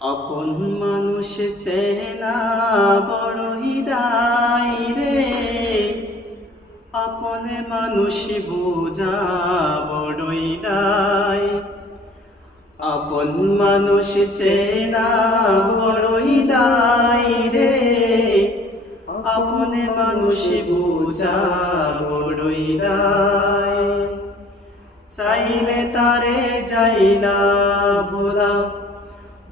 আপন মানুষ চেনা বড়ই দায় রে, আপন মানুষ বোঝা বড়ই দায়। আপন মানুষ চেনা বড়ই দায় রে, আপন মানুষ বোঝা বড়ই দায়। চাইলে তারে যাই না ভোলা,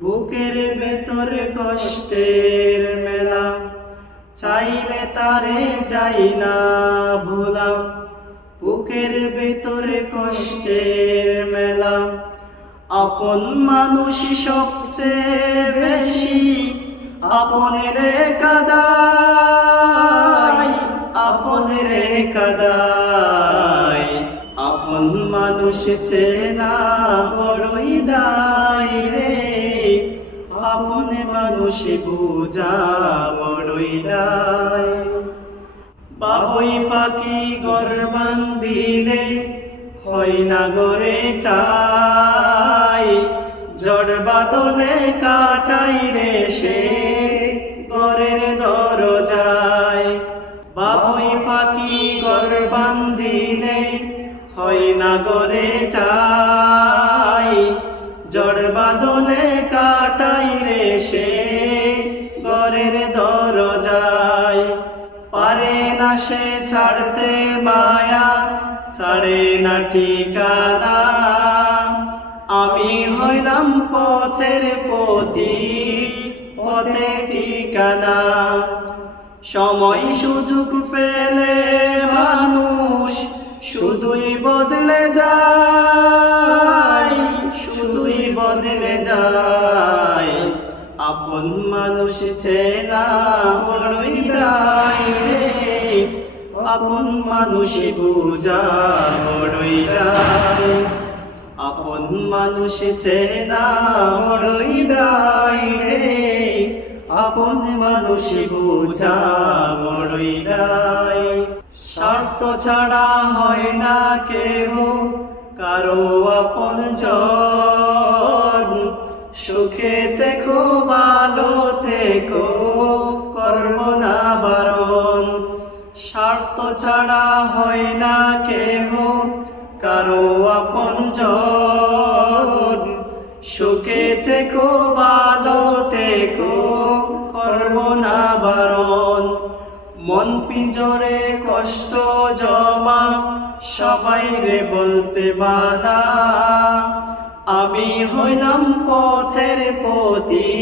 বুকের ভেতর কষ্টের মেলা। চাইলে তারে যাই না ভোলা, বুকের ভেতর কষ্টের মেলা। আপন মানুষ সবচেয়ে বেশি আপনের কাদায়, আপনের কাদায়। আপন মানুষ চেনা বড়ই দায় রে, আপন মানুষ বোঝা বড়ই দায়। বাবুই পাখি ঘর বান্ধিলে হয় না গরে ঠাই, ঝড় বাদলে কাটাই রে সে ঘরের দরজায়। বাবুই পাখি ঘর বান্ধিলে হয় না গরে ঠাই, ঝড় বাদলে কাটাই রে সে ঘরের দরজায়। পারে না সে ছাড়তে মায়া, ছাড়ে না ঠিকানা। আমি হইলাম পথের পথি, পথে ঠিকানা। সময় সুযোগ ফেলে মানুষ শুধুই বদলে যায়, শুধুই বদলে যায়। আপন মানুষ চেনা বড়ই দায় রে, আপন মানুষ বোঝা বড়ই দায়। আপন মানুষ চেনা বড়ই দায় রে, আপন মানুষ বোঝা বড়ই দায়। স্বার্থ ছাড়া হয় না কেহ কারো আপনজন, সুখে থেকো ভালো থেকো করব না বারণ। স্বার্থ ছাড়া হয় না কেহ কারো আপনজন, সুখে থেকো ভালো থেকো করব না বারণ। মন পিঞ্জরে কষ্ট জমা সবাই রে বলতে মানা, আমি হইলাম পথের পথি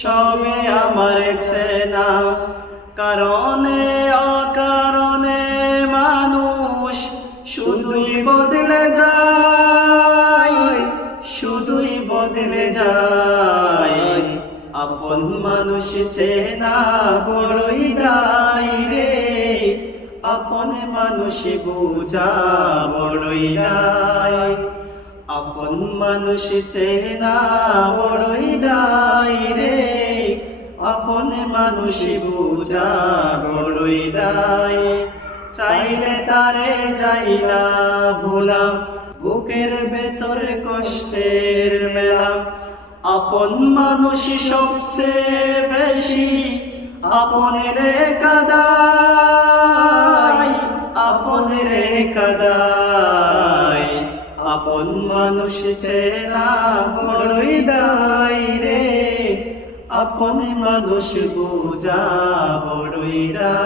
সবে আমার চেনা। কারণে অকারণে মানুষ শুধুই বদলে যায়, শুধুই বদলে যায়। আপন মানুষ চেনা বড়ই দায় রে, আপন মানুষ বোঝা বড়ই দায়। আপন মানুষ চেনা বড়ই দায় রে, আপন মানুষ বোঝা বড়ই দায়। চাইলে তারে যাই না ভোলা, বুকের ভেতর কষ্টের মেলা। আপন মানুষ সবচেয়ে বেশি আপনের কাদায়, আপনের কাদায়। আপন মানুষ চেনা বড়ই দায় রে, আপন মানুষ বোঝা বড়ই দায়।